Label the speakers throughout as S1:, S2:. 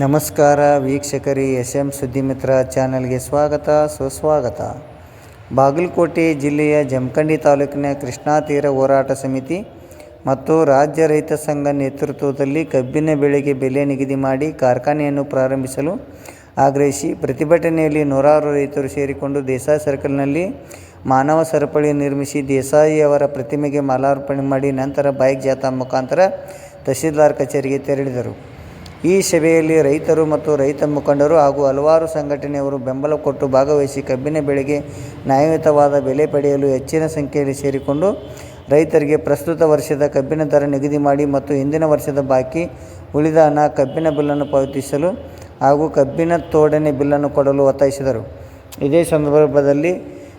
S1: ನಮಸ್ಕಾರ ವೀಕ್ಷಕರಿ S M ಸುದ್ದಿಮಿತ್ರ ಚಾನೆಲ್ಗೆ ಸ್ವಾಗತ, ಸುಸ್ವಾಗತ. ಬಾಗಲಕೋಟೆ ಜಿಲ್ಲೆಯ ಜಮಖಂಡಿ ತಾಲೂಕಿನ ಕೃಷ್ಣಾ ತೀರ ಹೋರಾಟ ಸಮಿತಿ ಮತ್ತು ರಾಜ್ಯ ರೈತ ಸಂಘ ನೇತೃತ್ವದಲ್ಲಿ ಕಬ್ಬಿನ ಬೆಳೆಗೆ ಬೆಲೆ ನಿಗದಿ ಮಾಡಿ ಕಾರ್ಖಾನೆಯನ್ನು ಪ್ರಾರಂಭಿಸಲು ಆಗ್ರಹಿಸಿ ಪ್ರತಿಭಟನೆಯಲ್ಲಿ ನೂರಾರು ರೈತರು ಸೇರಿಕೊಂಡು ದೇಸಾಯಿ ಸರ್ಕಲ್ನಲ್ಲಿ ಮಾನವ ಸರಪಳಿ ನಿರ್ಮಿಸಿ ದೇಸಾಯಿ ಅವರ ಪ್ರತಿಮೆಗೆ ಮಾಲಾರ್ಪಣೆ ಮಾಡಿ ನಂತರ ಬೈಕ್ ಜಾಥಾ ಮುಖಾಂತರ ತಹಸೀಲ್ದಾರ್ ಕಚೇರಿಗೆ ತೆರಳಿದರು. ಈ ಸಭೆಯಲ್ಲಿ ರೈತರು ಮತ್ತು ರೈತ ಮುಖಂಡರು ಹಾಗೂ ಹಲವಾರು ಸಂಘಟನೆಯವರು ಬೆಂಬಲ ಕೊಟ್ಟು ಭಾಗವಹಿಸಿ ಕಬ್ಬಿನ ಬೆಳೆಗೆ ನ್ಯಾಯಯುತವಾದ ಬೆಲೆ ಪಡೆಯಲು ಹೆಚ್ಚಿನ ಸಂಖ್ಯೆಯಲ್ಲಿ ಸೇರಿಕೊಂಡು ರೈತರಿಗೆ ಪ್ರಸ್ತುತ ವರ್ಷದ ಕಬ್ಬಿನ ದರ ನಿಗದಿ ಮಾಡಿ ಮತ್ತು ಹಿಂದಿನ ವರ್ಷದ ಬಾಕಿ ಉಳಿದ ಹಣ ಕಬ್ಬಿನ ಬಿಲ್ಲನ್ನು ಪಾವತಿಸಲು ಹಾಗೂ ಕಬ್ಬಿನ ತೋಡನೆ ಬಿಲ್ಲನ್ನು ಕೊಡಲು ಒತ್ತಾಯಿಸಿದರು. ಇದೇ ಸಂದರ್ಭದಲ್ಲಿ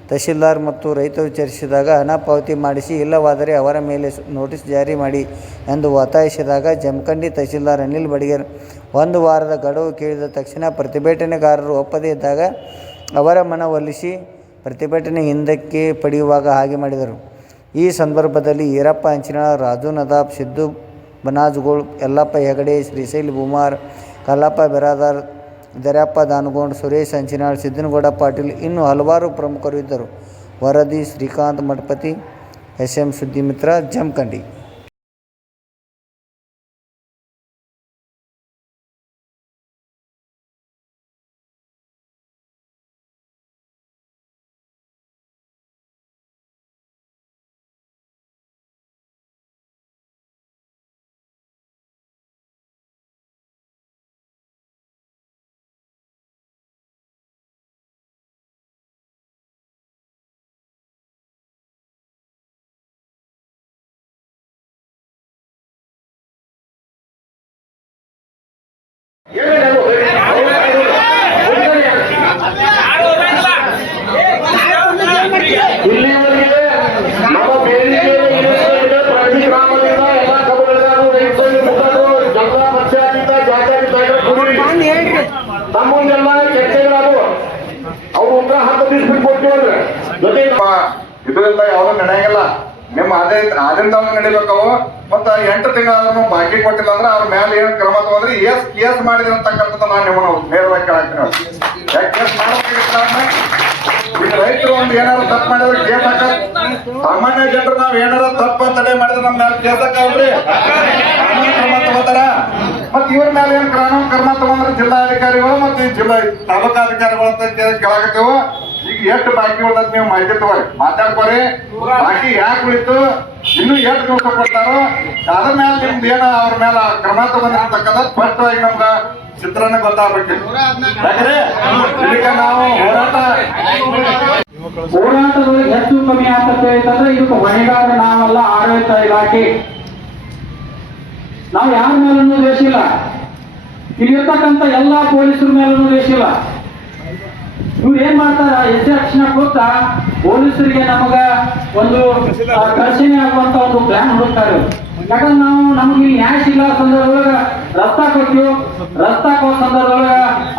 S1: ತಹಶೀಲ್ದಾರ್ ಮತ್ತು ರೈತರು ಚರ್ಚಿಸಿದಾಗ ಹಣ ಪಾವತಿ ಮಾಡಿಸಿ ಇಲ್ಲವಾದರೆ ಅವರ ಮೇಲೆ ನೋಟಿಸ್ ಜಾರಿ ಮಾಡಿ ಎಂದು ಒತ್ತಾಯಿಸಿದಾಗ ಜಮಖಂಡಿ ತಹಶೀಲ್ದಾರ್ ಅನಿಲ್ ಬಡಿಗೇರ್ ಒಂದು ವಾರದ ಗಡುವು ಕೇಳಿದ ತಕ್ಷಣ ಪ್ರತಿಭಟನೆಗಾರರು ಒಪ್ಪದೇ ಇದ್ದಾಗ ಅವರ ಮನವೊಲಿಸಿ ಪ್ರತಿಭಟನೆ ಹಿಂದಕ್ಕೆ ಪಡೆಯುವಾಗ ಹಾಗೆ ಮಾಡಿದರು. ಈ ಸಂದರ್ಭದಲ್ಲಿ ಈರಪ್ಪ ಅಂಚಿನಾಳ ರಾಜು, ನದಾಬ್, ಸಿದ್ದು ಬನಾಜ್ಗೋಳ್ ಯಲ್ಲಪ್ಪ ಹೆಗಡೆ, ಶ್ರೀಶೈಲ್ ಬುಮಾರ್ ಕಲ್ಲಪ್ಪ ಬೆರಾದಾರ್ ದರ್ಯಪ್ಪ ದಾನಗೋಂಡ್ ಸುರೇಶ್ ಹಂಚಿನಾಳ್ ಸಿದ್ದನಗೌಡ ಪಾಟೀಲ್ ಇನ್ನೂ ಹಲವಾರು ಪ್ರಮುಖರು ಇದ್ದರು ವರದಿ ಶ್ರೀಕಾಂತ್ ಮಠಪತಿ ಎಸ್ ಎಂ ಸುದ್ದಿಮಿತ್ರ ಜಮಖಂಡಿ
S2: ತಮ್ಮನ್ನೆಲ್ಲ ಚರ್ಚೆಗಳಾದವು ಅವ್ರು ಉತ್ತರ ಹತ್ತು ಜೊತೆ ಇದರಿಂದ ಯಾವ್ದು ನಡೆಯಂಗಿಲ್ಲ ನಿಮ್ಮ ಆದ್ರಿಂದ ಆದಿಂದ ನಡಿಬೇಕವು ಮತ್ತ ಎಂಟು ತಿಂಗಳಾದ್ರೂ ಬಾಕಿ ಕೊಟ್ಟಿಲ್ಲ ಅಂದ್ರೆ ಅವ್ರ ಮೇಲೆ ಏನು ಕ್ರಮ ತಗೊಂಡ್ರೆ ಎಸ್ ಕೇಸ್ ಮಾಡಿದ್ರಿ ಅಂತಕ್ಕಂಥದ್ದು ನಾನು ನಿಮ್ಮನ್ನು ನೇರವಾಗಿ ಕೇಳಾಕ್ತೀನಿ ರೈತರು ಒಂದು ಏನಾರು ತಪ್ಪು ಮಾಡಿದ್ರೆ ಕೇಸ್ ಹಾಕ ಸಾಮಾನ್ಯ ಜನರು ನಾವ್ ಏನಾರ ತಪ್ಪು ತಡೆ ಮಾಡಿದ್ರೆ ನಮ್ಮ ಮೇಲೆ ಕೇಸ್ ಕಾನೂನು ಕ್ರಮ ತಗೋತಾರ ಮತ್ ಇವ್ರ ಮೇಲೆ ಏನ್ ಕ್ರಮ ಕ್ರಮ ತಗೊಂಡ್ರೆ ಜಿಲ್ಲಾಧಿಕಾರಿಗಳು ಮತ್ತೆ ಜಿಲ್ಲಾ ತಾಲೂಕಾಧಿಕಾರಿಗಳು ಅಂತ ಕೇಳಾಕತ್ತೇವೋ? ಎಷ್ಟು ಬಾಕಿ ಉಳ್ದತ್ ನೀವು ಮಾಹಿತಿ ತಗೋರಿ? ಮಾತಾಡ್ಕೋರಿ ಬಾಕಿ ಯಾಕೆ ಉಳಿತು? ಇನ್ನು ಎಷ್ಟು ದಿವಸ ಕೊಡ್ತಾರೋ? ಅದ್ರ ಮೇಲೆ ನಿಮ್ದು ಏನ ಅವ್ರ ಮೇಲೆ ಕ್ರಮ ತಗೊಂಡಿರ್ತಕ್ಕಂಥ ಸ್ಪಷ್ಟವಾಗಿ ನಮ್ಗ ಚಿತ್ರಣ ಗೊತ್ತಾಗ್ಬೇಕು ಯಾಕಂದ್ರೆ ಈಗ ನಾವು ಹೋರಾಟ
S3: ಹೋರಾಟದಲ್ಲಿ ಹೆಚ್ಚು ಕಮ್ಮಿ ಆಗ್ತದೆ ಅಂತಂದ್ರೆ ಇದಕ್ಕೆ ಹೊಣೆಗಾರ ನಾವಲ್ಲ ಆಡಳಿತ ಇಲಾಖೆ. ನಾವು ಯಾರ ಮೇಲೂ ದೇಶ ಇಲ್ಲ. ಇಲ್ಲಿರ್ತಕ್ಕಂಥ ಎಲ್ಲಾ ಪೊಲೀಸರ ಮೇಲೂ ದೇಶ ಇಲ್ಲ. ಇವ್ರು ಏನ್ ಮಾಡ್ತಾರ ಎಸ್ ರಕ್ಷಣೆ ಕೊಡ್ತಾ ಪೊಲೀಸರಿಗೆ ನಮಗ ಒಂದು ಘರ್ಷಣೆ ಆಗುವಂತ ಒಂದು ಪ್ಲಾನ್ ಹುಡುಕ್ತಾರೆ. ಯಾಕಂದ್ರೆ ನಾವು ನಮ್ಗೆ ನ್ಯಾಯ ಇಲ್ಲ ಸಂದರ್ಭದೊಳಗ ರಸ್ತಾ ಕೊಟ್ಟಿವು ರಸ್ತಾ ಕೊಟ್ಟ ಸಂದರ್ಭದೊಳಗ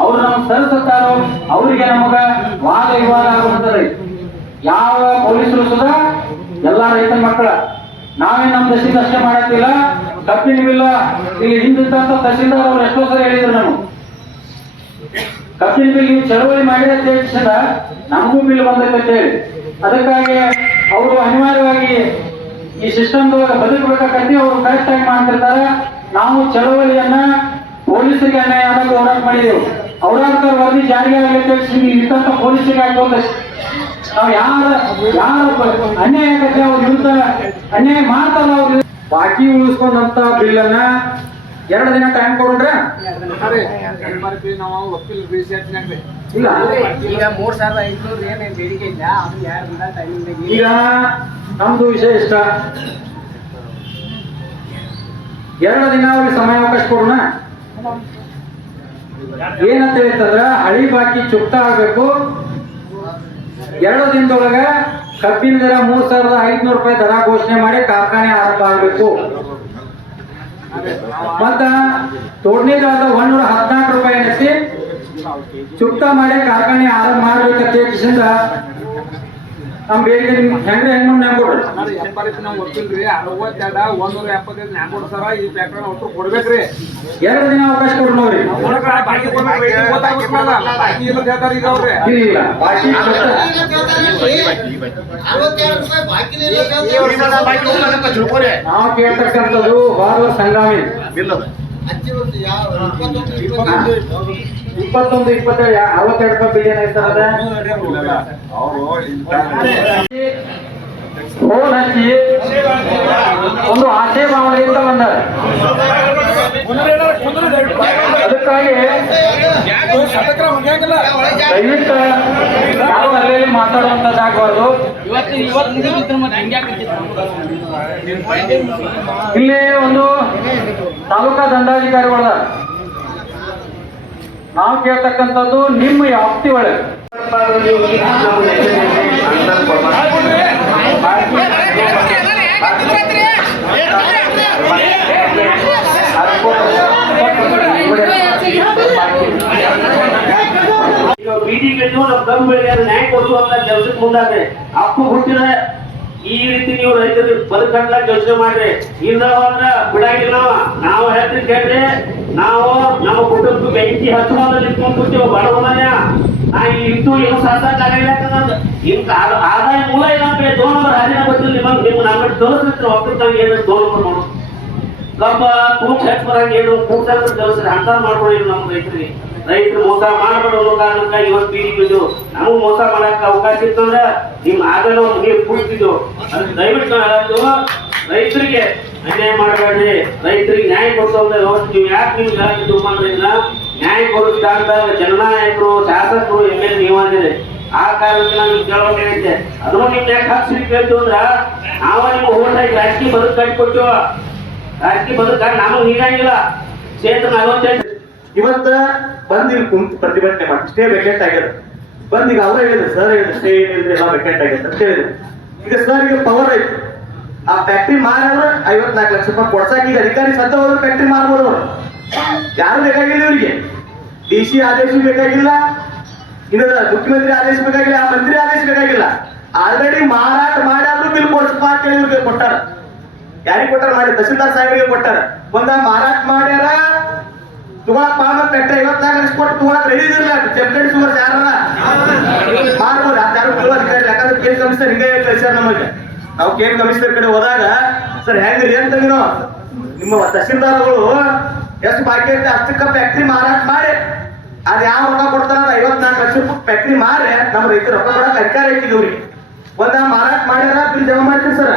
S3: ಅವ್ರು ನಮ್ಗೆ ಸರಿಸುತ್ತಾರೋ, ಅವರಿಗೆ ನಮಗ ವಾದ ವಿವಾದ ಆಗುತ್ತದೆ ಯಾವ ಪೊಲೀಸರು ಸುದ ಎಲ್ಲಾ ರೈತನ ಮಕ್ಕಳ. ನಾವೇ ನಮ್ಮ ದಶಿದ ಅಷ್ಟೇ ಮಾಡಕ್ಕಿಲ್ಲ ಕಬ್ಬಿನ ಇಲ್ಲಿ ಹಿಂದಿದ್ದಂತ ತಹಸೀಲ್ದಾರ್ ಅವ್ರು ಎಷ್ಟೋ ನಮಗೆ ಕಬ್ಬಿನ ಬಿಲ್ ಚಳವಳಿ ಮಾಡಿದ ತಕ್ಷಣ ನಮಗೂ ಬಿಲ್ ಅಂತ ಹೇಳಿ. ಅದಕ್ಕಾಗಿ ಅವರು ಅನಿವಾರ್ಯವಾಗಿ ಈ ಸಿಸ್ಟಮ್ ಬದುಕಬೇಕಾಗತ್ತೆ ಅವರು ಕರೆಕ್ಟ್ ಆಗಿ ಮಾಡ್ತಿರ್ತಾರೆ. ನಾವು ಚಳವಳಿಯನ್ನ ಪೊಲೀಸರಿಗೆ ಅನ್ಯಾಯ ಅನ್ನೋದು ಹೋರಾಟ ಮಾಡಿದೆವು. ಔರಾಡ್ಕರ್ ವರದಿ ಜಾರಿಗೆ ಆಗಲಿಕ್ಕೆ ಇಂತಹ ಪೊಲೀಸರಿಗೆ ಆಗ್ಬೋದು ನಾವು ಯಾರ ಯಾರ ಅನ್ಯಾಯ ಆಗತ್ತೆ ಅವ್ರ ವಿರುದ್ಧ ಅನ್ಯಾಯ ಮಾಡ್ತಾರ ಅವ್ರ ಬಾಕಿ ಉಳಿಸ್ಕೊಂಡಂತ ಬಿಲ್ಲನ್ನ ಎರಡು ದಿನ ಟೈಮ್ ಕೊಡ್ರೆ. ಇಲ್ಲ.
S4: ಈಗ ಮೂರ್ ಸಾವಿರದ ಐದ್ನೂರು ಏನ್ ಬೇಡಿಕೆ ಇಲ್ಲ ಅದು ಯಾರಿಂದ ಟೈಮಿಂಗ್
S3: ಈಗ ನಮ್ದು ವಿಷಯ ಇಷ್ಟ. ಎರಡು ದಿನ ಅವ್ರಿಗೆ ಸಮಯಾವಕಾಶ ಕೊಡೋಣ. ಏನಂತ ಹೇಳ್ತಂದ್ರ ಹಳಿ ಬಾಕಿ ಚುಕ್ತ ಆಗ್ಬೇಕು. ಎರಡು ದಿನದೊಳಗ ಕಬ್ಬಿನ ದರ ಮೂರ್ ಸಾವಿರದ ಐದ್ನೂರು ರೂಪಾಯಿ ದರ ಘೋಷಣೆ ಮಾಡಿ ಕಾರ್ಖಾನೆ ಆರಂಭ ಆಗ್ಬೇಕು. ಮತ್ತ ತೋಡ್ನಿಗಾದ ಒಂದೂರ ಹದಿನಾಲ್ಕು ರೂಪಾಯಿ ಎಣಿಸಿ ಚುಕ್ತ ಮಾಡಿ ಕಾರ್ಖಾನೆ ಆರಂಭ ಮಾಡ್ಬೇಕಂತ
S5: ನಮ್ಮ ಬೇರೆ ಹೆಂಗ್ರೆ ಹೆಣ್ಣು ನ್ಯಾಗ ಕೊಡ್ರಿ
S6: ನಾನು ಎಪ್ಪತ್ತು ನಾವು ಗೊತ್ತಿಲ್ರಿ ಅರವತ್ತೆರಡ ಒಂದೂರ ಎಪ್ಪತ್ತೈದು ನ್ಯಾಗ ಕೊಡ್ತಾರ ಈ ಪ್ಯಾಕ್ಟರ್ ಒಟ್ಟು ಕೊಡ್ಬೇಕ್ರಿ
S5: ಎರಡು ದಿನ ಅವಕಾಶ ನೋಡ್ರಿ
S6: ಬಾಕಿ. ಬಾಕಿ ಇಲ್ಲ ಅವ್ರೆ.
S5: ಇಲ್ಲ ಬಾಕಿ. ನಾವು ಕೇಳ್ತಕ್ಕಂಥದ್ದು ಸಂಗ್ರಾಮಿ ಇಪ್ಪತ್ತೊಂದು ಇಪ್ಪತ್ತೆರಡು ಅರವತ್ತೆರಡು ರೂಪಾಯಿ ಬಿಲಿಯನ್ ಐತದ ಫೋನ್ ಹಚ್ಚಿ ಒಂದು ಆಶಯ ಭಾವನೆಯಿಂದ ಬಂದ ಅದಕ್ಕಾಗಿ ದಯವಿಟ್ಟು ನಾವು ಅಲ್ಲಿ ಮಾತಾಡುವಂತದ್ದಾಗಬಾರ್ದು ಇಲ್ಲಿ ಒಂದು ತಾಲೂಕಾ ದಂಡಾಧಿಕಾರಿಗಳ ನಾವು ಕೇಳ್ತಕ್ಕಂಥದ್ದು ನಿಮ್ಮ ವ್ಯಾಪ್ತಿ ಒಳಗೆ
S7: ಬೀದಿಗೆದ್ದು ನಮ್ಮ ಗಮ್ ಬೆಳೆಗಾರ ನ್ಯಾಯ ಕೊಡಿಸುವಂತ ಕೆಲಸಕ್ಕೆ ಮುಂದಾದ್ರೆ, ಅಪ್ಪು ಹುಟ್ಟಿದ ಈ ರೀತಿ ನೀವು ರೈತರು ಬದುಕಂತ ಯೋಚನೆ ಮಾಡ್ರಿ. ಇಲ್ಲ ಹೋದ್ರ ಬಿಡಾಗಿಲ್ಲ ನಾವ ನಾವು ಹೇಳ್ತೀವಿ ಕೇಳ್ರಿ. ನಾವು ನಮ್ಮ ಕುಟುಂಬಕ್ಕೆ ಬೆಂಕಿ ಹತ್ತಿರ ನಿಂತ್ಕೊಂಡ್ ಕೂತೀವಿ ಬಡವನೇ ನಾ ಇಂತೂ ಏನು ಸಾಕಾಗಲ್ಲ ಹಿಂಗ ಆದಾಯ ಮೂಲ ಏನಂದ್ರೆ ದೋನ್ ಹಾದಿನ ಗೊತ್ತಿಲ್ಲ ನಿಮಗೆ ನಿಮ್ಮ ನಮ್ಮ ತೋರಿಸ್ತಿರ್ತೀವಿ ಒಕ್ಕಲ್ತಾಗ ಏನು ದೋನ್ ನಂಬರ್ ಕೂಚ್ ಹೆಚ್ಚು ಬರಂಗ ಏನು ಕೂಡ್ಸಂತ ಕೆಲಸ ಅಂತ ಮಾಡ್ಕೊಳ್ಳಿ ನಮ್ಮ ರೈತರಿಗೆ. ರೈತರು ಮೋಸ ಮಾಡಬೇಡ ಅನ್ನೋ ಕಾರಣಕ್ಕ ಇವತ್ತು ಬೀದಿ ಬಿದ್ದು ನಮಗ್ ಮೋಸ ಮಾಡಕ್ ಅವಕಾಶ ಇತ್ತಂದ್ರ ನಿಮ್ ಆಗಲ್ಲ ನೀರು ಕುಡಿತಿದ್ದು ಅದಕ್ಕೆ ದಯವಿಟ್ಟು ನಾವು ಹೇಳೋದು, ರೈತರಿಗೆ ಅನ್ಯಾಯ ಮಾಡಬೇಡ್ರಿ. ರೈತರಿಗೆ ನ್ಯಾಯ ಕೊಡಿಸೋದ ವ್ಯವಸ್ಥೆ. ನೀವು ಯಾಕೆ ನಿಮ್ಗೆ ಹೇಳಕ್ಕೆ ಅಂದ್ರೆ ನ್ಯಾಯ ಕೊಡಿಸಿದಾಗ ಜನನಾಯಕರು, ಶಾಸಕರು ಎಂ ಎಲ್ ನೀವಾಗಿರಿ ಆ ಕಾರಣಕ್ಕೆ ನಾನು ಕೇಳಬೇಕಾಗೈತೆ ಅದನ್ನು ನಿಮ್ಗೆ ಯಾಕೆ ಕೇಳ್ತು ಅಂದ್ರ, ನಾವ ನಿಮ್ಮ ಹಾಕಿ ರಾಜಕೀಯ ಬದುಕು ಕಟ್ಕೊಟ್ಟು ರಾಜಕೀಯ ಬದುಕ ನಾನು ನೀರಂಗಿಲ್ಲ ಕ್ಷೇತ್ರ ನಲವತ್ತೆಂಟು.
S8: ಇವತ್ತ ಬಂದ್ ಕುಂತ್ ಪ್ರತಿಭಟನೆ ಮಾಡಿ. ಸ್ಟೇ ವೇಕೆಂಟ್ ಆಗ್ಯದ ಬಂದ್ ಈಗ ಅವ್ರ ಹೇಳಿದ್ರು ಸರ್ ಹೇಳಿದ್ರು ಸ್ಟೇ ಏನಿಲ್ರಿ ಎಲ್ಲ ವೇಕೆಂಟ್ ಆಗ್ಯದ ಅಂತ ಹೇಳಿದ್ರು. ಈಗ ಸರ್ ಈಗ ಪವರ್ ಐತಿ ಆ ಫ್ಯಾಕ್ಟ್ರಿ ಮಾರವ್ರ ಐವತ್ನಾಲ್ಕು ಲಕ್ಷ ರೂಪಾಯಿ ಕೊಡ್ಸಾಕ ಈಗ ಅಧಿಕಾರಿ ಸತ್ತ ಹೋದ್ರೆ ಫ್ಯಾಕ್ಟ್ರಿ ಮಾರ್ಬೋದು ಅವ್ರು. ಯಾರು ಬೇಕಾಗಿಲ್ಲ ಇವ್ರಿಗೆ? ಡಿ ಸಿ ಆದೇಶ ಬೇಕಾಗಿಲ್ಲ. ಇನ್ನು ಮುಖ್ಯಮಂತ್ರಿ ಆದೇಶ ಬೇಕಾಗಿಲ್ಲ, ಆ ಮಂತ್ರಿ ಆದೇಶ ಬೇಕಾಗಿಲ್ಲ. ಆಲ್ರೆಡಿ ಮಾರಾಟ ಮಾಡ್ಯಾದ್ರು ಬಿಲ್ ಕೊಡ್ಸಿ ಅಂತ ಕೊಟ್ಟಾರ. ಯಾರಿಗೆ ಕೊಟ್ಟಾರ? ಮಾಡಿ ತಹಸೀಲ್ದಾರ್ ಸಾಹೇಬರಿಗೆ ಕೊಟ್ಟಾರ. ಒಂದ ಮಾರಾಟ ಮಾಡ್ಯಾರ. ತಗೊಳಕ್ ಪಾಲ್ ಪೆಟ್ಟ ಇವತ್ತಾಗ ಲಕ್ಷ ಕೊಟ್ಟು ತಗೊಳಕ್ ರೆಡಿ ಇದಿಲ್ಲ ಚೆಪ್ಟೆಡ್ ಸುಮಾರು ಯಾರಲ್ಲ ಮಾಡ್ಬೋದು. ಯಾರು ಯಾಕಂದ್ರೆ ಕೇಸ್ ಕಮಿಷನರ್ ಹಿಂಗೆ ಸರ್ ನಮಗೆ. ನಾವು ಕೇಸ್ ಕಮಿಷನರ್ ಕಡೆ ಹೋದಾಗ, ಸರ್, ಹೆಂಗ್ರಿ? ಅಂತ ನೀವು ನಿಮ್ಮ ತಹಸೀಲ್ದಾರ್ಗಳು ಎಷ್ಟು ಬಾಕಿ ಐತೆ. ಅಷ್ಟಕ್ಕ ಫ್ಯಾಕ್ಟ್ರಿ ಮಾರಾಟ ಮಾಡಿ. ಅದ್ ಯಾವ ರೊಕ್ಕ ಕೊಡ್ತಾರ ಐವತ್ನಾಲ್ಕು ಲಕ್ಷ ಫ್ಯಾಕ್ಟ್ರಿ ಮಾರಿ ನಮ್ಮ ರೈತರು ರೊಕ್ಕ ಕೊಡಕ್ ಅಧಿಕಾರ ಐತಿ ಒಂದ ಮಾರಾಟ ಮಾಡ್ಯಾರ, ಬಿಲ್ ಜಮಾ ಮಾಡ್ತೀವಿ ಸರ್.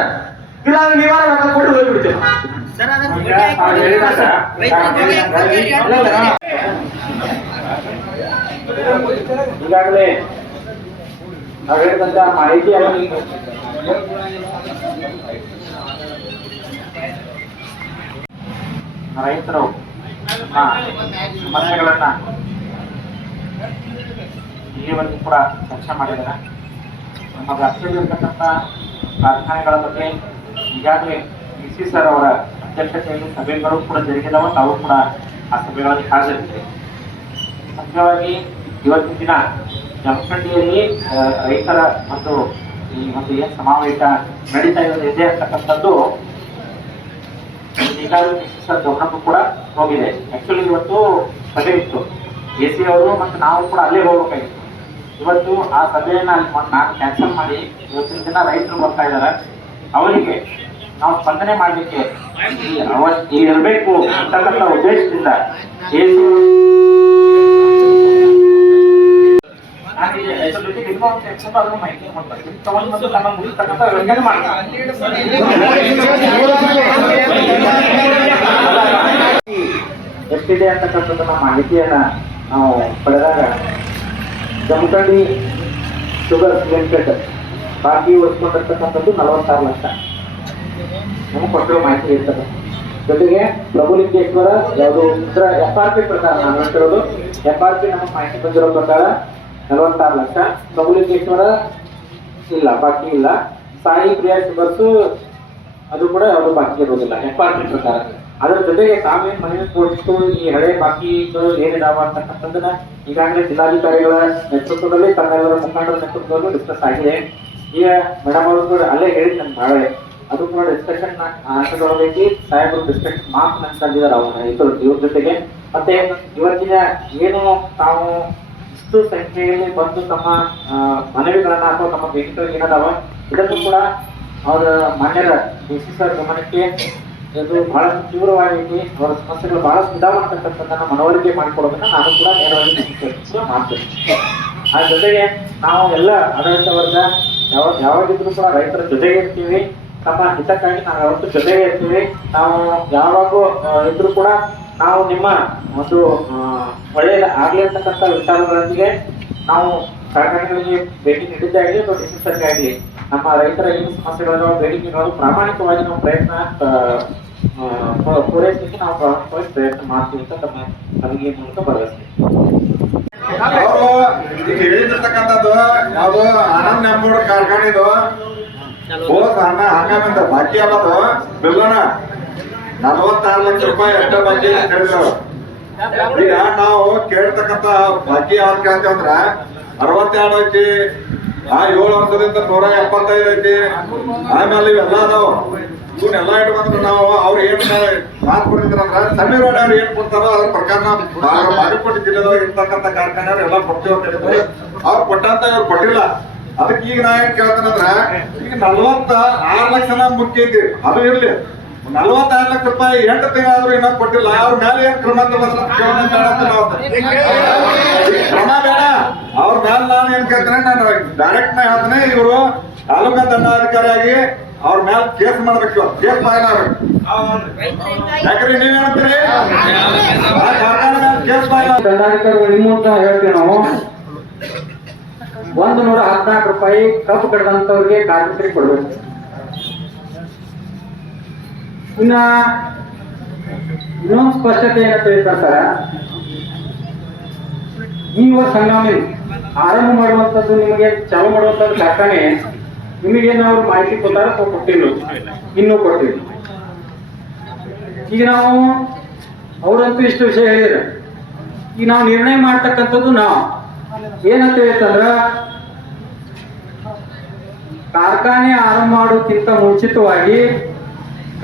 S8: ಇಲ್ಲ ಅಂದ್ರೆ ನೀವಾರ ರೊಕ್ಕ ಕೊಟ್ಟು ಹೋಗ್ಬಿಡ್ತೀವಿ
S5: ಈಗಾಗಲೇ ನಾವು ಹೇಳಿದಂತ ಮಾಹಿತಿ ರೈತರು ಸಮಸ್ಯೆಗಳನ್ನ ಇಲ್ಲಿವರೆಗೂ ಕೂಡ ಚರ್ಚೆ ಮಾಡಿದ್ದಾರೆ. ನಮ್ಮ ರಾಷ್ಟ್ರದಲ್ಲಿರ್ತಕ್ಕಂಥ ಕಾರ್ಖಾನೆಗಳ ಬಗ್ಗೆ ಈಗಾಗಲೇ ಡಿ ಸಿ ಸರ್ ಅವರ ಅಧ್ಯಕ್ಷತೆಯಲ್ಲಿ ಸಭೆಗಳು ಕೂಡ ಜರುಗಿದವ, ತಾವು ಕೂಡ ಆ ಸಭೆಗಳಲ್ಲಿ ಹಾಜರಿದ್ದೆ. ಮುಖ್ಯವಾಗಿ ಇವತ್ತಿನ ದಿನ ಜಮಖಂಡಿಯಲ್ಲಿ ರೈತರ ಮತ್ತು ಈ ಒಂದು ಏನು ಸಮಾವೇಶ ನಡೀತಾ ಇರೋದು ಇದೆ ಅಂತಕ್ಕಂಥದ್ದು ಈಗಾಗಲೇ ಸರ್ ಗಮನಕ್ಕೂ ಕೂಡ ಹೋಗಿದೆ. ಆ್ಯಕ್ಚುಲಿ ಇವತ್ತು ಸಭೆ ಇತ್ತು. ಎ ಸಿ ಅವರು ಮತ್ತು ನಾವು ಕೂಡ ಅಲ್ಲೇ ಹೋಗ್ಬೇಕಾಗಿತ್ತು. ಇವತ್ತು ಆ ಸಭೆಯನ್ನು ಅಲ್ಲಿ ನಾನು ಕ್ಯಾನ್ಸಲ್ ಮಾಡಿ ಇವತ್ತಿನ ದಿನ ರೈತರು ಬರ್ತಾ ಇದ್ದಾರೆ. ಅವರಿಗೆ ನಾವು ಸ್ಪಂದನೆ ಮಾಡಲಿಕ್ಕೆ ಇರಬೇಕು ಅಂತಕ್ಕಂಥ ಉದ್ದೇಶದಿಂದ ಏನು. ಎಷ್ಟಿದೆ ಅಂತಕ್ಕಂಥದ್ದನ್ನ ಮಾಹಿತಿಯನ್ನ ನಾವು ಪಡೆದಾಗ ಜಮಖಂಡಿ ಶುಗರ್ ಲಿಮಿಟೆಡ್ ಬಾಕಿ ಉಳಿಸ್ಕೊಂಡಿರ್ತಕ್ಕಂಥದ್ದು ನಲವತ್ತಾರು ಲಕ್ಷ. ನಮಗೆ ಕೊಟ್ಟಿರೋ ಮಾಹಿತಿ ಇರ್ತದೆ. ಜೊತೆಗೆ ಪ್ರಭುಲಿಂಗೇಶ್ವರ ಯಾವುದು ಇದರ ಎಫ್ ಆರ್ ಪಿ ಪ್ರಕಾರ ನಾನು ಹೇಳ್ತಿರೋದು. ಎಫ್ ಆರ್ ಪಿ ನಮಗೆ ಮಾಹಿತಿ ಬಂದಿರೋ ಪ್ರಕಾರ ನಲವತ್ತಾರು ಲಕ್ಷ. ಪ್ರಭುಲಿಂಗೇಶ್ವರ ಇಲ್ಲ, ಬಾಕಿ ಇಲ್ಲ. ಸಾಯಿ, ಪ್ರಿಯಾ ಬಸ್ಸು ಅದು ಕೂಡ ಯಾವುದು ಬಾಕಿ ಇರೋದಿಲ್ಲ ಎಫ್ ಆರ್ ಪಿ ಪ್ರಕಾರ. ಅದರ ಜೊತೆಗೆ ತಾವೇನ್ ಮಹಿಳೆ ಕೊಟ್ಟು ಈ ಹಳೆ ಬಾಕಿ ಏನಿದಾವ ಅಂತಕ್ಕಂಥದ್ದನ್ನ ಈಗಾಗಲೇ ಜಿಲ್ಲಾಧಿಕಾರಿಗಳ ನೇತೃತ್ವದಲ್ಲಿ ತಮ್ಮೆಲ್ಲರ ಮುಖಂಡರ ನೇತೃತ್ವದಲ್ಲೂ ಡಿಸ್ಕಸ್ ಆಗಿದೆ.
S3: ಈಗ ಮೇಡಮ್ ಅವರು ಕೂಡ ಅಲ್ಲೇ ಹೇಳಿದ್ ನಾಳೆ ಅದು ಕೂಡ ಡಿಸ್ಕಷನ್ ಹಾಕಿ ಸಾಹೇಬರು ಡಿಸ್ಕಷನ್ ಮಾತು ನನ್ ತಂದಿದ್ದಾರೆ ಅವ್ರ ಇದ್ರ ಇವ್ರ ಜೊತೆಗೆ. ಮತ್ತೆ ಇವತ್ತಿನ ಏನು ತಾವು ಇಷ್ಟು ಸಂಖ್ಯೆಯಲ್ಲಿ ಬಂದು ತಮ್ಮ ಮನವಿಗಳನ್ನ ಅಥವಾ ತಮ್ಮ ಬೇಡಿಕೆಗಳು ಏನದಾವ ಇದನ್ನು ಕೂಡ ಅವರ ಮಾನ್ಯರ ಡಿ ಸಿ ಗಮನಕ್ಕೆ ಇದು ಬಹಳಷ್ಟು ತೀವ್ರವಾಗೈತಿ ಅವರ ಸಮಸ್ಯೆಗಳು ಬಹಳಷ್ಟು ಇದಾವ ಅಂತಕ್ಕಂಥದ್ದನ್ನ ಮನವರಿಕೆ ಮಾಡಿಕೊಡೋದನ್ನ ನಾನು ಕೂಡ ನೇರವಾಗಿ ಮಾಡ್ತೀನಿ. ಆ ಜೊತೆಗೆ ನಾವು ಎಲ್ಲ ಆಡಳಿತ ವರ್ಗ ಯಾವ ಯಾವಾಗಿದ್ರು ಸಹ ರೈತರ ಜೊತೆಗೆ ಇರ್ತೀವಿ. ನಮ್ಮ ಹಿತಕ್ಕಾಗಿ ನಾವು ಯಾವತ್ತೂ ಜೊತೆಗೆ ಇರ್ತೀವಿ. ನಾವು ಯಾವಾಗೂ ಇದ್ರು ಕೂಡ ನಾವು ನಿಮ್ಮ ಒಂದು ಒಳ್ಳೆಯ ಆಗ್ಲಿ ಅಂತಕ್ಕಂಥ ವಿಚಾರಗಳೊಂದಿಗೆ ನಾವು ಕಾರ್ಖಾನೆಗಳಿಗೆ ಭೇಟಿ ನೀಡಿದ್ದೇ ಆಗಲಿ ಅಥವಾ ಡಿಸಿಷನ್ಗೆ ಆಗಲಿ, ನಮ್ಮ ರೈತರ ಏನು ಸಮಸ್ಯೆಗಳನ್ನು ಭೇಟಿ ನೀಡೋದು ಪ್ರಾಮಾಣಿಕವಾಗಿ ನಾವು ಪ್ರಯತ್ನ ಪೂರೈಸಲಿಕ್ಕೆ ನಾವು ಪ್ರಾಮಾಣಿಕವಾಗಿ ಪ್ರಯತ್ನ ಮಾಡ್ತೀವಿ ಅಂತ ತಮ್ಮ ಈ ಮೂಲಕ ಭರವಸೆ.
S2: ಅವರು ಈಗ ಹೇಳಿದಿರ್ತಕ್ಕಂಥದ್ದು ಯಾವುದು ಆನಂದ್ ನೆಂಬೋಡ್ ಕಾರ್ಖಾನೆದು. ಹೋದ ಅನ್ನ ಹಂಗಂತ ಬಾಕಿ ಅನ್ನೋದು ಬಿಲ್ಲನ ನಲವತ್ತಾರು ಲಕ್ಷ ರೂಪಾಯಿ ಎಷ್ಟ ಬಾಕಿ ಹೇಳಿದ್ರು. ಈಗ ನಾವು ಕೇಳ್ತಕ್ಕಂತ ಬಾಕಿ ಯಾವ್ದು ಕೇಳ್ತೇವೆ ಅಂದ್ರ ಅರವತ್ತೆರಡು ಐತಿ, ಆ ಏಳು ವರ್ಷದಿಂದ ನೂರ ಎಪ್ಪತ್ತೈದು ಐತಿ. ಆಮೇಲೆ ಇವೆಲ್ಲ ಅದಾವ. ಇವನ್ನೆಲ್ಲ ಇಟ್ಕೊಂಡ್ರೆ ನಾವು ಅವ್ರು ಏನು ಮಾತು ಕೊಡ್ತಿದ್ರಂದ್ರ ವಾಡೆ ಅವ್ರು ಏನ್ ಕೊಡ್ತಾರೋ ಅದ್ರ ಪ್ರಕಾರ ನಾವು ಬಾಗಲಕೋಟೆ ಜಿಲ್ಲೆದಾಗ ಇರ್ತಕ್ಕಂಥ ಕಾರ್ಖಾನೆ ಎಲ್ಲ ಕೊಡ್ತೀವಿ ಅಂತ ಹೇಳಿದ್ರು ಅವ್ರು ಕೊಟ್ಟಂತ ಇವ್ರು ಕೊಟ್ಟಿಲ್ಲ. ಅದಕ್ಕೆ ಈಗ ನಾ ಏನ್ ಕೇಳ್ತೇನಂದ್ರ ಈಗ ನಲ್ವತ್ತ ಆರು ಲಕ್ಷನ ಮುಖ್ಯ ಐತಿ. ಅದು ಇರ್ಲಿ. ನಲ್ವತ್ತಾರು ಲಕ್ಷ ರೂಪಾಯಿ ಎಂಟು ತಿಂಗಳಾದ್ರೂ ಇನ್ನೂ ಕೊಟ್ಟಿಲ್ಲ. ಅವ್ರ ಮೇಲೆ ಏನ್ ಕ್ರಮ ಕ್ರಮ ಬೇಡ ನಾವು ಅವ್ರ ಮೇಲೆ ನಾನು ಏನ್ ಕೇಳ್ತೇನೆ, ನಾನು ಡೈರೆಕ್ಟ್ನ ಹೇಳ್ತೇನೆ, ಇವರು ತಾಲೂಕಾ ದಂಡಾಧಿಕಾರಿಯಾಗಿ ಅವ್ರ ಮೇಲೆ ಕೇಸ್ ಮಾಡ್ಬೇಕು ಕೇಸ್ ಫೈಲ್ ಯಾಕಂದ್ರೆ ನೀವ್ ಹೇಳ್ತೀರಿ? ಕೇಸ್ ಫೈಲ್
S3: ದಂಡಾಧಿಕಾರಿಗಳು ನಿಮ್ಮ ಮೂಲಕ ಹೇಳ್ತೀವಿ ನಾವು. ಒಂದು ನೂರ ಹದಿನಾಲ್ಕು ರೂಪಾಯಿ ಕಬ್ಬು ಕಡ್ದಂತವ್ರಿಗೆ ಕಾರ್ಮಿಕರಿಗೆ ಕೊಡ್ಬೇಕು. ಇನ್ನ ಇನ್ನೊಂದು ಸ್ಪಷ್ಟತೆ ಏನಂತ ಹೇಳ್ತಾರೆ ಈ ಸಂಗಾಮಿ ಆರಂಭ ಮಾಡುವಂಥದ್ದು ನಿಮಗೆ ಚಾಲು ಮಾಡುವಂಥದ್ದು ಕಾರ್ಖಾನೆ ನಿಮಗೆ ನಾವು ಮಾಹಿತಿ ಕೊಟ್ಟಾರ ಕೊಟ್ಟಿಲ್ಲ ಇನ್ನೂ ಕೊಟ್ಟಿಲ್ಲ ಈಗ ನಾವು ಅವರಂತೂ ಇಷ್ಟು ವಿಷಯ ಹೇಳಿದ್ರೆ, ಈಗ ನಾವು ನಿರ್ಣಯ ಮಾಡ್ತಕ್ಕಂಥದ್ದು ನಾವು. ಏನಂತ ಹೇಳ್ತಂದ್ರ, ಕಾರ್ಖಾನೆ ಆರಂಭ ಮಾಡೋಕ್ಕಿಂತ ಮುಂಚಿತವಾಗಿ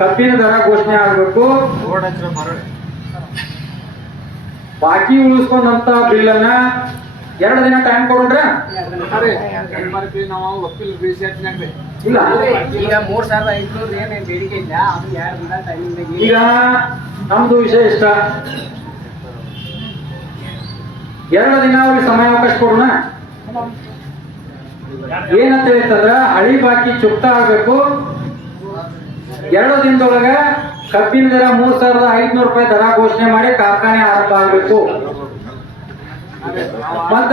S3: ಕಬ್ಬಿನ ದರ ಘೋಷಣೆ ಆಗಬೇಕು. ಬಾಕಿ ಉಳಿಸ್ಕೊಂಡಂತ ಬಿಲ್ಲನ್ನ ಎರಡು ದಿನ ಟೈಮ್ ಕೊಡ್ರೆ ಇಲ್ಲ
S4: ಈಗ ಮೂರ್ ಸಾವಿರದ ಐದ್ನೂರು ಏನೇನು ಬೇಡಿಕೆ ಇಲ್ಲ ಅದು ಎರಡು ದಿನ ಟೈಮಿಂಗ್
S3: ಈಗ ನಮ್ದು ವಿಷಯ ಇಷ್ಟ. ಎರಡು ದಿನ ಅವ್ರಿಗೆ ಸಮಯಾವಕಾಶ ಕೊಡೋಣ. ಏನಂತ ಹೇಳ್ತಂದ್ರ ಹಳಿ ಬಾಕಿ ಚುಕ್ತ ಆಗ್ಬೇಕು. ಎರಡು ದಿನದೊಳಗ ಕಬ್ಬಿನ ದರ ಮೂರ್ ಸಾವಿರದ ಐದ್ನೂರು ರೂಪಾಯಿ ದರ ಘೋಷಣೆ ಮಾಡಿ ಕಾರ್ಖಾನೆ ಆರಂಭ ಆಗ್ಬೇಕು. ಮತ್ತ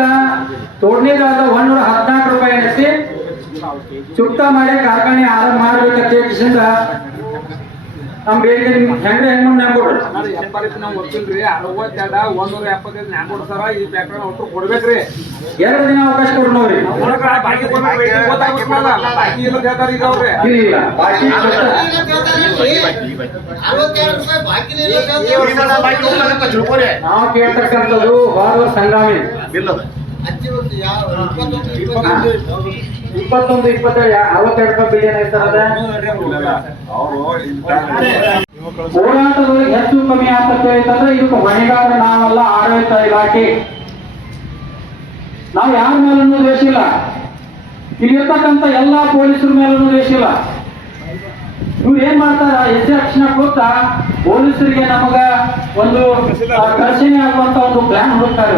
S3: ತೋಡ್ನಿಗಾದ ಒಂದೂರ ಹದಿನಾಲ್ಕು ರೂಪಾಯಿ ಎಣಿಸಿ ಚುಕ್ತ ಮಾಡಿ ಕಾರ್ಖಾನೆ ಆರಂಭ ಮಾಡ್ಬೇಕಂತ ನಮ್ ಬೇಡಿಕೆ ಹೆಂಗ್ರೆ ಹೆಂಗ್ ನೆನ್ಕೊಡ್ರಿ
S2: ಎಪ್ಪತ್ತೈದು ನಾವು ವಕೀಲ್ರಿ ಅರವತ್ತೆರಡ ಒಂದೂರ ಎಪ್ಪತ್ತೈದು ನ್ಯಾಯ ಕೊಡ್ತಾರ ಈ ಪ್ಯಾಕ್ರ ಒಟ್ಟು ಕೊಡ್ಬೇಕ್ರಿ.
S3: ಎರಡು ದಿನ ಅವಕಾಶ ಕೊಡ್ರಿ ನೋಡ್ರಿ
S2: ಬಾಕಿ ಇಲ್ಲ. ಹೇಳ್ತಾರ ಈಗ ಅವ್ರೆ.
S3: ಇಲ್ಲ ಇಲ್ಲ. ಬಾಕಿ ನಾವು ಕೇಳ್ತಕ್ಕಂಥದ್ದು ಸಂಗ್ರಾಮಿ. ಸಂಗಾಮಿ ಇಪ್ಪತ್ತೊಂದು ಇಪ್ಪತ್ತೇಳು ಅರವತ್ತೆರಡು ರೂಪಾಯಿ ಬಿಲಿಯನ್ ಹೋರಾಟದೊಳಗೆ ಹೆಚ್ಚು ಕಮ್ಮಿ ಆಗ್ತದೆ ಅಂತಂದ್ರೆ ಇದಕ್ಕೆ ಹೊಣೆಗಾರ ನಾವಲ್ಲ, ಆಡಳಿತ ಇಲಾಖೆ. ನಾವು ಯಾರ ಮೇಲೂ ದೇಶ ಇಲ್ಲ ಇಲ್ಲಿರ್ತಕ್ಕಂಥ ಎಲ್ಲಾ ಪೊಲೀಸರ ಮೇಲೂ ದೇಶ ಇಲ್ಲ ಇವ್ರು ಏನ್ ಮಾಡ್ತಾರ? ಎಸ್ ರಕ್ಷಣೆ ಕೊಟ್ಟ ಪೊಲೀಸರಿಗೆ ನಮಗ ಒಂದು ಘರ್ಷಣೆ ಆಗುವಂತ ಒಂದು ಪ್ಲಾನ್ ಹುಡುಕ್ತಾರೆ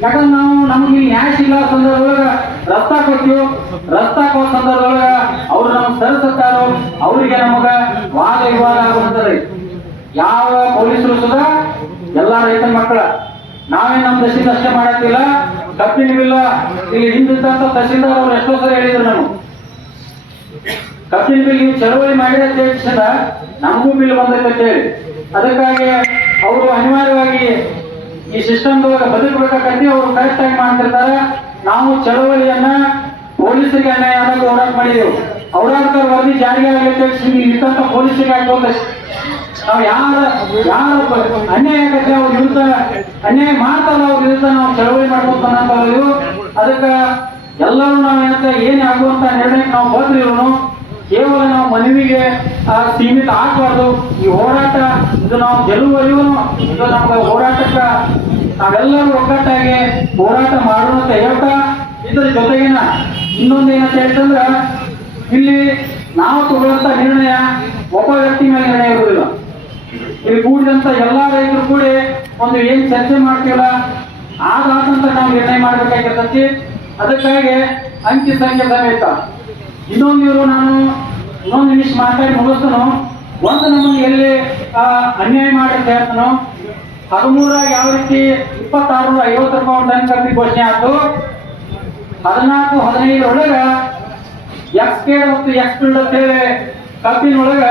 S3: ಯಾಕಂದ್ರೆ ನಾವು ನಮ್ಗೆ ಇಲ್ಲಿ ನ್ಯಾಯ ಸಿಗಲ್ಲ ಸಂದರ್ಭದೊಳಗ ರಸ್ತಾ ಕೊಡ್ತೀವಿ ರಸ್ತಾ ಕೊಟ್ಟ ಸಂದರ್ಭದೊಳಗ ಅವ್ರು ನಮ್ಗೆ ಸರಿಸುತ್ತಾರೋ ಅವರಿಗೆ ನಮಗ ವಾದ ವಿವಾದ ಆಗುತ್ತದೆ ಯಾವ ಪೊಲೀಸರು ಸುದ ಎಲ್ಲ ರೈತನ ಮಕ್ಕಳ. ನಾವೇ ನಮ್ಮ ದಶಿಂದ ಅಷ್ಟೇ ಮಾಡಕ್ಕಿಲ್ಲ ಕಬ್ಬಿನ ಬಿಲ್ಲ ಇಲ್ಲಿ ಹಿಂದಿದ್ದಂತ ತಹಸೀಲ್ದಾರ್ ಅವ್ರು ಎಷ್ಟೋ ಸಲ ಹೇಳಿದ್ರು ನಾನು ಕಬ್ಬಿನ ಬಿಲ್ ನೀವು ಚಳವಳಿ ಮಾಡಿದ ಹೇಳಿದ ನಮಗೂ ಬಿಲ್ ಬಂದೈತೆ ಅಂತ ಅದಕ್ಕಾಗಿ ಅವರು ಅನಿವಾರ್ಯವಾಗಿ ಈ ಸಿಸ್ಟಮ್ ಬದುಕಬೇಕಂತ ಅವರು ಕರೆಕ್ಟ್ ಆಗಿ ಮಾಡ್ತಿರ್ತಾರೆ. ನಾವು ಚಳವಳಿಯನ್ನ ಪೊಲೀಸರಿಗೆ ಅನ್ಯಾಯ ಅನ್ನೋದು ಹೋರಾಟ ಮಾಡಿದೆವು. ಹೋರಾಟದ ವರದಿ ಜಾರಿಗೆ ಆಗಲಿಕ್ಕೆ ಇರ್ತಂತ ಪೊಲೀಸರಿಗೆ ಹಾಕೋದ ನಾವು ಯಾರ ಯಾರ ಅನ್ಯಾಯ ಆಗತ್ತೆ ಅವ್ರ ವಿರುದ್ಧ, ಅನ್ಯಾಯ ಮಾಡ್ತಾರ ಅವ್ರ ವಿರುದ್ಧ ನಾವು ಚಳವಳಿ ಮಾಡ್ಬೇಕು ಅನ್ನೋದು ಅದಕ್ಕೆ ಎಲ್ಲರೂ ನಾವು ಏನಂತ, ಏನ್ ಆಗುವಂತ ನಿರ್ಣಯಕ್ಕೆ ನಾವು ಬಂದ್ರಿರು ಕೇವಲ ನಾವು ಮನವಿಗೆ ಸೀಮಿತ ಆಗ್ಬಾರ್ದು. ಈ ಹೋರಾಟ, ಇದು ನಾವು ಗೆಲ್ಲುವರಿಗೂ ಇದು ನಮ್ಗೆ ಹೋರಾಟಕ್ಕ ನಾವೆಲ್ಲರೂ ಒಗ್ಗಟ್ಟಾಗಿ ಹೋರಾಟ ಮಾಡೋಣ ಅಂತ ಹೇಳ್ತಾ ಇದ್ರ ಜೊತೆಗಿನ ಇನ್ನೊಂದು ಏನಂತ ಹೇಳ್ತಂದ್ರ, ಇಲ್ಲಿ ನಾವು ತಗೊಳ್ಳಂತ ನಿರ್ಣಯ ಒಬ್ಬ ವ್ಯಕ್ತಿ ಮೇಲೆ ನಿರ್ಣಯ ಇರುವುದಿಲ್ಲ. ಇಲ್ಲಿ ಕೂಡಿದಂತ ಎಲ್ಲಾ ರೈತರು ಕೂಡಿ ಒಂದು ಏನ್ ಚರ್ಚೆ ಮಾಡ್ತೀವಲ್ಲ ಆದಂತ ನಾವು ನಿರ್ಣಯ ಮಾಡ್ಬೇಕಾಗಿರ್ತೈತಿ. ಅದಕ್ಕಾಗಿ ಅಂಕಿ ಸಂಖ್ಯೆ ಸಮೇತ. ಇನ್ನೊಂದು ಇವರು ನಾನು ಇನ್ನೊಂದು ನಿಮಿಷ ಮಾತಾಡಿ ಮುಗಿಸ್ತನು. ಒಂದು ನಮ್ಮನ್ನು ಎಲ್ಲಿ ಅನ್ಯಾಯ ಮಾಡಿ ಹದಿಮೂರಾಗ ಯಾವ ರೀತಿ ಇಪ್ಪತ್ತಾರು ಐವತ್ತು ರೂಪಾಯಿ ಕಮ್ಮಿ ಘೋಷಣೆ ಆಯ್ತು? ಹದಿನಾಲ್ಕು, ಹದಿನೈದರೊಳಗ ಎಕ್ಸ್ ಕೆ ಮತ್ತು ಎಕ್ಸ್ ಫೀಲ್ಡ್ ಅಂತ ಹೇಳಿ ಒಳಗ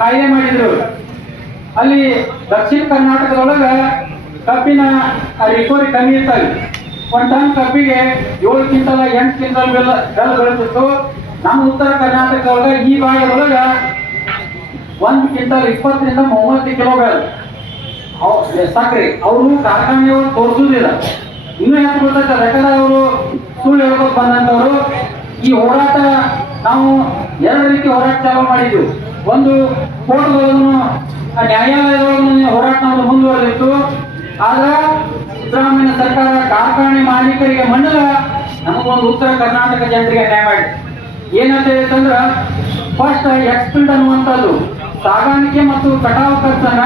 S3: ಕಾಯ್ದೆ ಮಾಡಿದ್ರು. ಅಲ್ಲಿ ದಕ್ಷಿಣ ಕರ್ನಾಟಕದೊಳಗ ಕಬ್ಬಿನ ರಿಕವರಿ ಕಮ್ಮಿ ಅಲ್ಲಿ ಒಂದ್ ಟನ್ ಕಬ್ಬಿಗೆ ಏಳು ಕ್ವಿಂಟಲ್, ಎಂಟು ಕ್ವಿಂಟಲ್ ಬೆಲ್ಲ ಬೆಲ್ಲ ಬೆಳೆದಿತ್ತು ನಮ್ಮ ಉತ್ತರ ಕರ್ನಾಟಕದೊಳಗ ಈ ಭಾಗದೊಳಗ ಒಂದ್ ಕ್ವಿಂಟಲ್ ಇಪ್ಪತ್ತರಿಂದ ಮೂವತ್ತು ಕಿಲೋ ಬೆಲ್ಲ ಸಕ್ರೆ. ಅವರು ಕಾರ್ಖಾನೆಯವರು ತೋರಿಸುವುದಿಲ್ಲ ಇನ್ನೂ ಯಾಕೆ ಗೊತ್ತಾಯ್ತ? ಯಾಕಂದ್ರೆ ಅವರು ಸುಳ್ಳು ಹೇಳ್ಕೊಂಡು ಬಂದಂಥವ್ರು. ಈ ಹೋರಾಟ ನಾವು ಎರಡು ರೀತಿ ಹೋರಾಟ ಚಾಲೂ ಮಾಡಿದ್ವಿ. ಒಂದು ಕೋರ್ಟ್ಗಳನ್ನು ನ್ಯಾಯಾಲಯದೊಳಗೂ ಹೋರಾಟ ನಾವು ಮುಂದುವರೆದಿತ್ತು. ಆದ್ರೆ ಸಿದ್ದರಾಮಯ್ಯ ಸರ್ಕಾರ ಕಾರ್ಖಾನೆ ಮಾಲೀಕರಿಗೆ ಮಣ್ಣಲ್ಲ ನಮಗೊಂದು ಉತ್ತರ ಕರ್ನಾಟಕ ಜನರಿಗೆ ನ್ಯಾಯ ಮಾಡಿ ಏನಂತ ಹೇಳಿತಂದ್ರ ಫಸ್ಟ್ ಎಕ್ಸ್ಪಿಲ್ಡ್ ಅನ್ನುವಂಥದ್ದು. ಸಾಗಾಣಿಕೆ ಮತ್ತು ಕಟಾವು ಖರ್ಚನ್ನ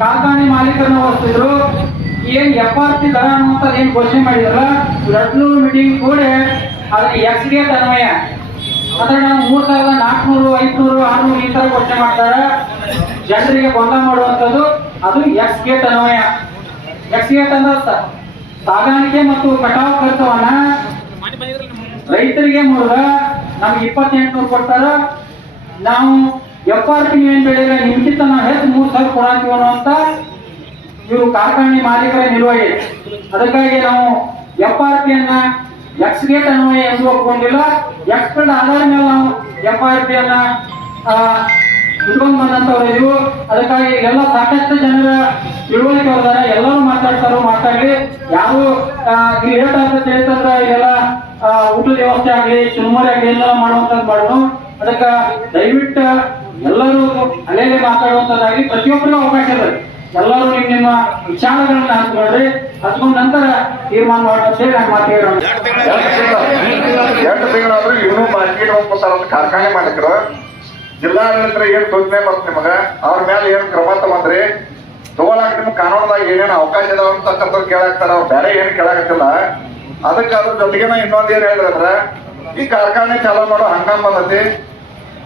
S3: ಕಾರ್ಖಾನೆ ಮಾಲೀಕರನ್ನ ಹೊರಿಸಿದ್ರು ಏನ್ ಪಿ ದರ ಅನ್ನುವಂಥದ್ದು ಏನ್ ಘೋಷಣೆ ಮಾಡಿದ್ರಲ್ಲ? ಲಡ್ಲು ಮೀಟಿಂಗ್ ಕೂಡ ಅದನ್ನ ಎಕ್ಸ್ ಗೇಟ್ ಅನ್ವಯ ಅಂದ್ರೆ ನಾವು ಮೂರ್ ಸಾವಿರದ ನಾಲ್ಕುನೂರು, ಐದ್ನೂರು, ಆರ್ನೂರು ಈ ತರ ಘೋಷಣೆ ಮಾಡ್ತಾರೆ. ಜನರಿಗೆ ಗೊಂದಲ ಮಾಡುವಂಥದ್ದು ಅದು ಎಕ್ಸ್ ಗೇಟ್ ಅನ್ವಯ ಎಕ್ಸ್ ಗೇಟ್ ಅಂದ್ರೆ ಸಾಗಾಣಿಕೆ ಮತ್ತು ಕಟಾವು ಖರ್ಚವನ್ನ ರೈತರಿಗೆ ಮೊದಲು ನಮ್ಗೆ ಇಪ್ಪತ್ತೆಂಟುನೂರು ಕೊಡ್ತಾರ. ನಾವು ಎಫ್ ಆರ್ ಪಿ ಏನ್ ಬೆಳೆದ್ರೆ ನಿಮ್ಗಿಂತ ನಾವು ಹೆಚ್ಚು ಮೂರು ಸಾವಿರ ಕೊಡಾತೀವಿ ಅಂತ ಇವರು ಕಾರ್ಖಾನೆ ಮಾಲೀಕರ ನಿರ್ವಹಿ ಅದಕ್ಕಾಗಿ ನಾವು ಎಫ್ ಆರ್ ಪಿ ಅನ್ನ ಎಕ್ಸ್ ಗೇಟ್ ಅನ್ವಯ ಎಂದು ಒಪ್ಕೊಂಡಿಲ್ಲ. ಎಕ್ಸ್ಪರ್ಟ್ ಆಧಾರ ಮೇಲೆ ನಾವು ಎಫ್ ಆರ್ ಪಿ ಅನ್ನ ಇಟ್ಕೊಂಡು ಬಂದಂತವ್ರು ಅದಕ್ಕಾಗಿ ಎಲ್ಲ ಸಾಕಷ್ಟು ಜನರ ತಿಳುವಳಿಕೆ ಹೊರದಾರ ಎಲ್ಲರೂ ಮಾತಾಡ್ತಾರೋ, ಮಾತಾಡ್ಲಿ. ಯಾರು ಈ ಇಲ್ಲಿ ಅಂತ ಆಗ್ತದೆ ಹೇಳ್ತಂದ್ರ ಇದೆಲ್ಲ ಊಟದ ವ್ಯವಸ್ಥೆ ಆಗಲಿ, ಚುರುಮುರಿ ಆಗ್ಲಿ ಎಲ್ಲ ಮಾಡುವಂತದ್ದು ಮಾಡೋಣ. ಅದಕ್ಕ ದಯವಿಟ್ಟು ಎಲ್ಲರೂ ಅಲೆಯಲ್ಲಿ ಮಾತಾಡುವಂತದ್ದಾಗಿ ಪ್ರತಿಯೊಬ್ಬರಿಗೂ ಅವಕಾಶ ಇದೆ ಎಲ್ಲರೂ ನಿಮ್ ನಿಮ್ಮ ವಿಚಾರಗಳನ್ನ ಹಂಚ್ಕೊಳ್ರಿ ಹಚ್ಕೊಂಡ ನಂತರ ತೀರ್ಮಾನ ಮಾಡುವಂತೆ ನಾನು ಮಾತಾಡೋಣ
S2: ಎಂಟು ತಿಂಗಳಾದ್ರೂ ಇನ್ನೂ ಮಾರ್ಕೆಟ್ ಹೋಗ್ಬೋತಾರ ಅಂತ ಕಾರ್ಖಾನೆ ಮಾಡಿದ್ರು ಜಿಲ್ಲಾಡಳಿತರ ಏನ್ ಸೂಚನೆ ಬರುತ್ತೆ ನಿಮಗ? ಅವ್ರ ಮೇಲೆ ಏನ್ ಕ್ರಮ ತಗೊಂಡ್ರಿ ತಗೊಳಕ್ ನಿಮ್ ಕಾನೂನದಾಗ ಏನೇನು ಅವಕಾಶ ಇದಾವ ಅಂತಕ್ಕಂಥವ್ರು ಕೇಳಾಕ್ತಾರ. ಅವ್ರು ಬೇರೆ ಏನ್ ಕೇಳಾಕತ್ತಿಲ್ಲ. ಅದಕ್ಕೆ ಅದ್ರ ಜೊತೆಗೆ ನಾ ಇನ್ನೊಂದ್ ಏನ್ ಹೇಳಿದ್ರ ಈ ಕಾರ್ಖಾನೆ ಚಾಲೂ ಮಾಡೋ ಹಂಗಾಮ್ ಬಂದತಿ.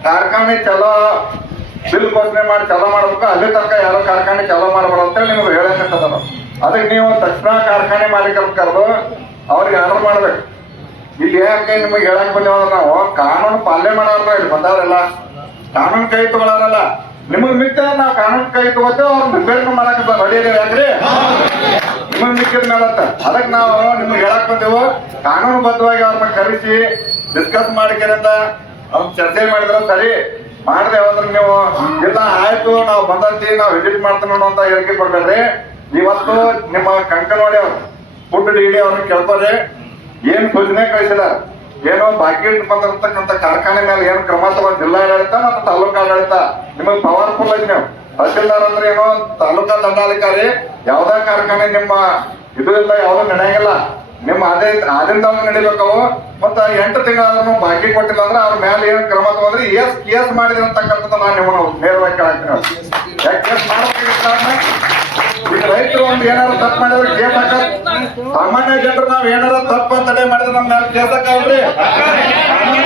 S2: ಕಾರ್ಖಾನೆ ಚಲೋ, ಬಿಲ್ ಘೋಷಣೆ ಮಾಡಿ ಚಲೋ ಮಾಡ್ಬೇಕು, ಅಲ್ಲಿ ತನಕ ಯಾರೋ ಕಾರ್ಖಾನೆ ಚಲೋ ಮಾಡಬಾರ್ದು ಅಂತೇಳಿ ನಿಮ್ಗೆ ಹೇಳಕತ್ತದ ಅದಕ್ಕೆ ನೀವು ತಕ್ಷಣ ಕಾರ್ಖಾನೆ ಮಾಲೀಕರು ಕರೆದು ಅವ್ರಿಗೆ ಆರ್ಡರ್ ಮಾಡ್ಬೇಕು. ಇಲ್ಲಿ ಯಾಕೆ ನಿಮಗೆ ಹೇಳಕ್ ಬಂದೇವ ನಾವು? ಕಾನೂನು ಪಾಲನೆ ಮಾಡಲ್ಲ ಇಲ್ಲಿ ಬಂದವರೆಲ್ಲ. ಕಾನೂನು ಕೈ ತಗೊಳಾರಲ್ಲ ನಿಮಗ್ ಮಿಕ್ಕ ನಾವು ಕಾನೂನು ಕೈ ತಗೋತೇವೆ, ಅವ್ರ ರಿಪೇರ್ ಮಾಡಕ್ ರೆಡಿ ಯಾಕ್ರಿ? ನಿಮಗ್ ಮಿಕ್ಕಿದ ಮೇಲತ್ತ ಅದಕ್ಕೆ ನಾವು ನಿಮ್ಗೆ ಹೇಳಕ್ ಬಂದೇವು, ಕಾನೂನುಬದ್ಧವಾಗಿ ಅವ್ರನ್ನ ಕರೆಸಿ ಡಿಸ್ಕಸ್ ಮಾಡಿಕೆರಿಂದ ಅವ್ರ ಚರ್ಚೆ ಮಾಡಿದ್ರ ಸರಿ, ಮಾಡಿದೆ ಅಂದ್ರೆ ನೀವು, ಇಲ್ಲ, ಆಯ್ತು, ನಾವು ಬಂದಂತಿ, ನಾವು ವಿಸಿಟ್ ಮಾಡ್ತೀವಿ ನೋಡು ಅಂತ ಹೇಳಿಕೆ ಕೊಡ್ಬೇಡ್ರಿ. ಇವತ್ತು ನಿಮ್ಮ ಕಂಕನವಾಡಿ ಅವ್ರು ಫುಡ್ ಡಿ ಡಿ ಅವ್ರನ್ನ ಕೇಳ್ಕೊರಿ ಏನ್ ಕಳಿಸಿದ ಏನೋ ಬಾಕಿ ಬಂದಿರತಕ್ಕಂತ ಕಾರ್ಖಾನೆ ಮೇಲೆ ಏನು ಕ್ರಮ ತಗೊಂಡ್ ಜಿಲ್ಲಾಡಳಿತ ಮತ್ತು ತಾಲೂಕು ಆಡಳಿತ, ನಿಮಗೆ ಪವರ್ಫುಲ್ ಐತಿ ನೀವು. ತಹಸೀಲ್ದಾರ್ ಅಂದ್ರೆ ಏನೋ ತಾಲೂಕಾ ದಂಡಾಧಿಕಾರಿ, ಯಾವ್ದಾ ಕಾರ್ಖಾನೆ ನಿಮ್ಮ ಇದು ಇಲ್ಲ, ಯಾವ್ದು ನಡೆಯಂಗಿಲ್ಲ ನಿಮ್ಮ ಅದೇ ಆದಿಂದ ನಡಿಬೇಕವು. ಮತ್ತ ಎಂಟು ತಿಂಗಳಾದ್ರೂ ಬಾಕಿ ಕೊಟ್ಟಿಲ್ಲ ಅಂದ್ರೆ ಅವ್ರ ಮೇಲೆ ಏನ್ ಕ್ರಮ ತಗೊಂಡ್ರೆ ಎಸ್ ಕೇಸ್ ಮಾಡಿದ್ರಿ ಅಂತಕ್ಕಂಥದ್ದು ನಾನು ನಿಮ್ಮನ್ನ ನೇರವಾಗಿ? ಈಗ ರೈತರು ಒಂದು ಏನಾರ ತಪ್ಪು ಮಾಡಿದ್ರೆ ಕೇಸ್ ಹಾಕ ಸಾಮಾನ್ಯ ಜನರು ನಾವ್ ಏನಾರ ತಪ್ಪು ತಡೆ ಮಾಡಿದ್ರೆ ನಮ್ಮ ಮೇಲೆ ಕೇಸ್ ಕಾನೂನು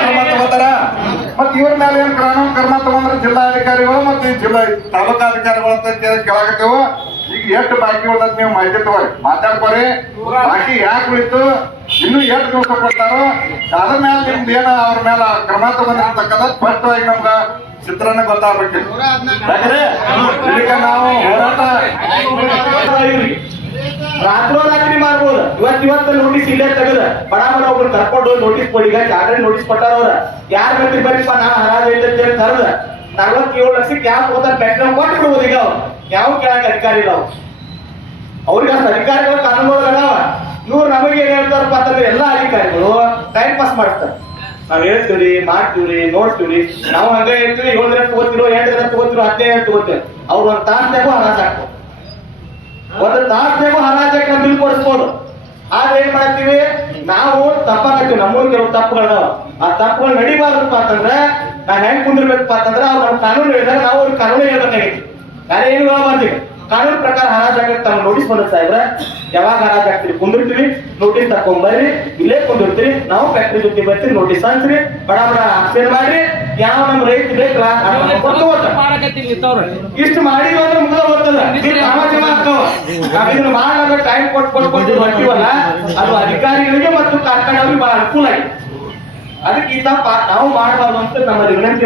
S2: ಕ್ರಮ ತಗೋತಾರ? ಮತ್ ಇವ್ರ ಮೇಲೆ ಏನ್ ಕಾನೂನು ಕ್ರಮ ತಗೊಂಡ್ರೆ ಜಿಲ್ಲಾಧಿಕಾರಿಗಳು ಮತ್ತೆ ಜಿಲ್ಲಾ ತಾಲೂಕಾಧಿಕಾರಿಗಳು ಅಂತ ಕೇಳಾಕತ್ತೇವೋ. ಎಷ್ಟು ಬಾಕಿ ಉಳ್ದತ್ ನೀವು ಮಾಹಿತಿ ತಗೋರಿ ಮಾತಾಡ್ಕೋರಿ. ಬಾಕಿ ಯಾಕೆ ಉಳಿತು? ಇನ್ನು ಎಷ್ಟು ದಿವಸ ಕೊಡ್ತಾರೋ? ಅದ್ರ ಮೇಲೆ ನಿಮ್ದು ಏನ ಅವ್ರ ಮೇಲೆ ಕ್ರಮ ತಗೊಂಡಿರ್ತಕ್ಕಂಥ ಸ್ಪಷ್ಟವಾಗಿ ನಮ್ಗ ಚಿತ್ರಣ ಗೊತ್ತಾಗ್ಬೇಕು ಯಾಕಂದ್ರೆ ಇದಕ್ಕೆ ನಾವು ಹೋರಾಟ
S8: ರಾತ್ರೋರಾತ್ರಿ ಮಾಡ್ಬೋದು. ಇವತ್ ಇವತ್ತ ನೋಟಿಸ್ ಇಲ್ಲೇ ತೆಗೆದ ಬಡ ಬಡ ಒಬ್ರು ಕರ್ಕೊಂಡು ನೋಟಿಸ್ ಕೊಡಿ. ಈಗ ಆಲ್ರೆಡಿ ನೋಟಿಸ್ ಕೊಟ್ಟಾರ ಅವ್ರ. ಯಾರ ಬರ್ತಿ ಬರೀಪ್ಪ ನಾ ಹರಾಜ್ ಐತೆ ಅಂತ ಹೇಳಿ ಕರೆದ. ನಲ್ವತ್ತೇಳು ಲಕ್ಷಕ್ಕೆ ಯಾಕೆ ಹೋದ ಪೆಟ್ರೋಲ್ ಕೊಟ್ಟು ಬಿಡ್ಬೋದು ಈಗ ಅವ್ರು. ಯಾವ ಕೆಳಗೆ ಅಧಿಕಾರಿ ಇಲ್ಲ ಅವ್ರು? ಅವ್ರಿಗೆ ಅಷ್ಟು ಅಧಿಕಾರಿಗಳು ಕಾನೂನುಗಳು ಇವ್ರು ನಮಗೆ ಏನ್ ಹೇಳ್ತಾರಪ್ಪ ಅಂತಂದ್ರೆ ಎಲ್ಲ ಅಧಿಕಾರಿಗಳು ಟೈಮ್ ಪಾಸ್ ಮಾಡ್ತಾರೆ ನಾವ್ ಹೇಳ್ತೀವ್ರಿ, ಮಾಡ್ತೀವ್ರಿ, ನೋಡ್ತೀವ್ರಿ. ನಾವು ಹಂಗೆ ಹೇಳ್ತೀವಿ ಏಳು ದಿನ ತಗೋತಿರೋ ಎಂಟು ದಿನ ತಗೋತಿರೋ ಹದಿನೈದು ದಿನ ತಗೋತೀವಿ ಅವ್ರು ಒಂದ್ ತಾಸ್ನಾಗೂ ಹರಾಜ್ ಹಾಕ್ಬೋದು ಒಂದು ತಾಸ್ನಾಗೂ ಹರಾಜ್ ಹಾಕಿ ನಾವು ಬಿಲ್ ಕೊಡಿಸ್ಬೋದು. ಆದ್ರೆ ಏನ್ ಮಾಡ್ತೀವಿ? ನಾವು ತಪ್ಪಾಗತ್ತೀವಿ. ನಮ್ಮೂರ್ ಕೆಲವು ತಪ್ಪುಗಳು ಆ ತಪ್ಪುಗಳು ನಡಿಬಾರ್ದಪ್ಪ ಅಂತಂದ್ರೆ ನಾನು ಹೆಂಗ್ ಕುಂದಿರ್ಬೇಕಪ್ಪ ಅಂತಂದ್ರೆ ಅವ್ರು ನಮ್ಮ ಕಾನೂನು ಹೇಳಿದಾಗ ನಾವು ಅವ್ರ ಕಾನೂನು ಹೇಳ್ಬೇಕಾಗಿತ್ತು. ಏನು ಮಾಡ್ತೀವಿ ಕಾನೂನು ಪ್ರಕಾರ ಹರಾಜಾಗಕ್ಕೆ ತಮ್ಮ ನೋಟಿಸ್ ಬಂದ ಸಾಹೇಬ್ರ ಯಾವಾಗ ಹರಾಜ್ ಆಗ್ತೀರಿ? ಕುಂದಿರ್ತೀವಿ ನೋಟಿಸ್ ತಕೊಂಡ್ ಬರ್ರಿ ಇಲ್ಲೇ ಕುಂದಿರ್ತೀರಿ ನಾವು ಫ್ಯಾಕ್ಟ್ರಿ ಜೊತೆ ಬರ್ತೀವಿ ನೋಟಿಸ್ ಹಂಚ್ರಿ ಬಡ ಬಡ ಆಕ್ಷನ್ ಮಾಡ್ರಿ ಯಾವ ನಮ್ ರೈತ ಬೇಕಲ್ಲ. ಇಷ್ಟು ಮಾಡಿ ಅಂದ್ರೆ ಮುಗಿದ ಹೋಗ್ತದ ಇದು ಸಮಾಜ ಆಗ್ತಾವ ನಾವ್ ಇದನ್ನ ಮಾಡಾಗ ಟೈಮ್ ಕೊಟ್ಟು ಕೊಟ್ಟು ಕೊಟ್ಟು ಬರ್ತೀವಲ್ಲ ಅದು ಅಧಿಕಾರಿಗಳಿಗೆ ಮತ್ತು ಕಾರ್ಖಾನೆಯವ್ರಿಗೆ ಬಹಳ ಅನುಕೂಲ ಆಗಿದೆ. ಅದಕ್ಕೆ ಈ ತಪ್ಪ ನಾವು ಮಾಡಬಾರ್ದು ಅಂತ ನಮ್ಮಲ್ಲಿ ವಿನಂತಿ